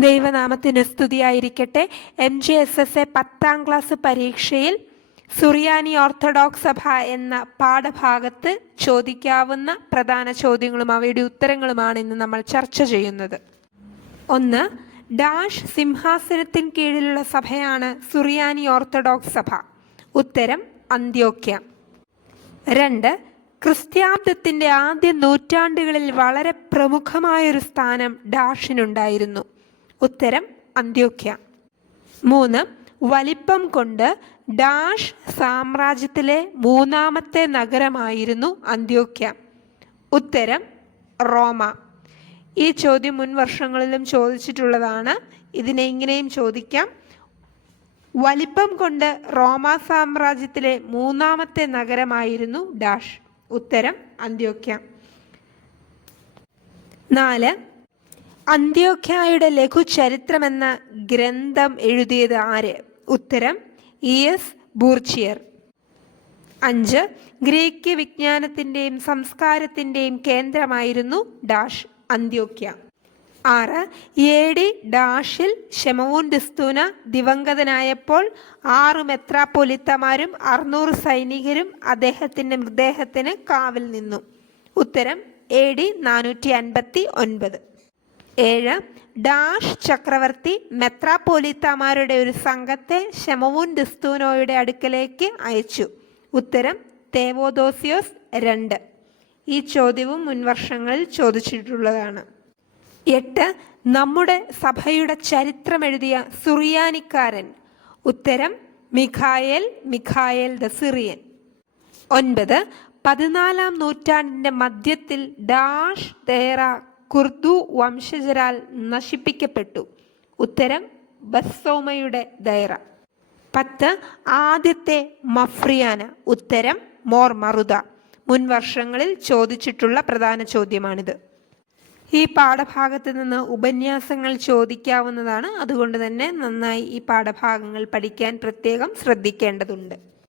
ദൈവനാമത്തിന് സ്തുതിയായിരിക്കട്ടെ. M G S S A പത്താം ക്ലാസ് പരീക്ഷയിൽ സുറിയാനി ഓർത്തഡോക്സ് സഭ എന്ന പാഠഭാഗത്ത് ചോദിക്കാവുന്ന പ്രധാന ചോദ്യങ്ങളും അവയുടെ ഉത്തരങ്ങളുമാണ് ഇന്ന് നമ്മൾ ചർച്ച ചെയ്യുന്നത്. ഒന്ന് ഡാഷ് സിംഹാസനത്തിന് കീഴിലുള്ള സഭയാണ് സുറിയാനി ഓർത്തഡോക്സ് സഭ. ഉത്തരം അന്ത്യോക്യ. രണ്ട് ക്രിസ്ത്യാബ്ദത്തിന്റെ ആദ്യ നൂറ്റാണ്ടുകളിൽ വളരെ പ്രമുഖമായൊരു സ്ഥാനം ഡാഷിനുണ്ടായിരുന്നു. ഉത്തരം അന്ത്യോക്യ മൂന്ന് വലിപ്പം കൊണ്ട് ഡാഷ് സാമ്രാജ്യത്തിലെ മൂന്നാമത്തെ നഗരമായിരുന്നു അന്ത്യോക്യ ഉത്തരം റോമ. ഈ ചോദ്യം മുൻ വർഷങ്ങളിലും ചോദിച്ചിട്ടുള്ളതാണ്. ഇതിനെ ഇങ്ങനെയും ചോദിക്കാം. വലിപ്പം കൊണ്ട് റോമ സാമ്രാജ്യത്തിലെ മൂന്നാമത്തെ നഗരമായിരുന്നു ഡാഷ്. ഉത്തരം അന്ത്യോക്യ നാല് അന്ത്യോഖ്യായുടെ ലഘുചരിത്രം എന്ന ഗ്രന്ഥം എഴുതിയത് ആര്? ഉത്തരം ഇ. എസ്. ബൂർച്ചിയർ. അഞ്ച് ഗ്രീക്ക് വിജ്ഞാനത്തിന്റെയും സംസ്കാരത്തിന്റെയും കേന്ദ്രമായിരുന്നു ഡാഷ് അന്ത്യോക്യ ആറ് എ. ഡി. ഡാഷിൽ ഷെമവൂൻ ഡിസ്തൂന ദിവംഗതനായപ്പോൾ ആറ് മെത്രാപ്പൊലിത്തമാരും അറുന്നൂറ് സൈനികരും അദ്ദേഹത്തിന്റെ മൃതദേഹത്തിന് കാവിൽ നിന്നു. ഉത്തരം എ. ഡി. നാനൂറ്റി അൻപത്തി ഒൻപത്. ഏഴ്. ഡാഷ് ചക്രവർത്തി മെത്രാപോലിത്തമാരുടെ ഒരു സംഘത്തെ ഷെമവൂൻ ഡിസ്തൂനോയുടെ അടുക്കലേക്ക് അയച്ചു. ഉത്തരം തേവോദോസിയോസ് രണ്ട്. ഈ ചോദ്യവും മുൻവർഷങ്ങളിൽ ചോദിച്ചിട്ടുള്ളതാണ്. എട്ട്. നമ്മുടെ സഭയുടെ ചരിത്രമെഴുതിയ സുറിയാനിക്കാരൻ. ഉത്തരം മിഖായേൽ മിഖായേൽ ദ സിറിയൻ. ഒൻപത്. പതിനാലാം നൂറ്റാണ്ടിന്റെ മധ്യത്തിൽ ഡാഷ് തേറ കുർദു വംശജരാൽ നശിപ്പിക്കപ്പെട്ടു. ഉത്തരം ബസ്സോമയുടെ ദയറ. പത്ത് ആദ്യത്തെ മഫ്രിയാന. ഉത്തരം മോർ മറുത മുൻ വർഷങ്ങളിൽ ചോദിച്ചിട്ടുള്ള പ്രധാന ചോദ്യമാണിത്. ഈ പാഠഭാഗത്ത് നിന്ന് ഉപന്യാസങ്ങൾ ചോദിക്കാവുന്നതാണ്. അതുകൊണ്ട് തന്നെ നന്നായി ഈ പാഠഭാഗങ്ങൾ പഠിക്കാൻ പ്രത്യേകം ശ്രദ്ധിക്കേണ്ടതുണ്ട്.